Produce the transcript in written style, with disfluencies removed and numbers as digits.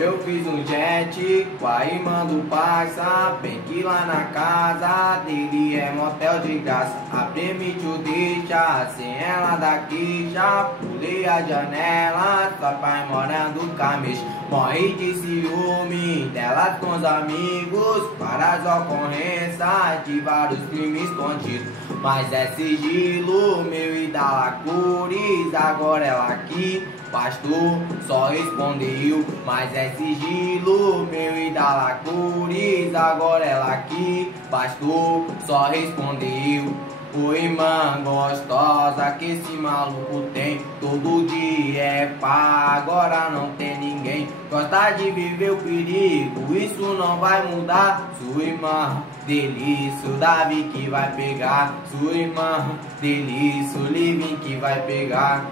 Eu fiz um jet com a irmã do parça, bem que lá na casa dele é motel de graça. A permitiu deixar sem ela daqui, já pulei a janela, só pai morando camisa. Morre de ciúme delas com os amigos, para as ocorrências de vários crimes escondidos. Mas é sigilo meu e da Lacures, agora ela aqui, pastor, só respondeu. Mas é sigilo meu e da Lacures, agora ela aqui, pastor, só respondeu. Ô irmã gostosa que esse maluco tem, todo dia é pá, agora não tem ninguém. Gosta de viver o perigo, isso não vai mudar. Sua irmã delícia, o Davi que vai pegar. Sua irmã delícia, o Livin que vai pegar.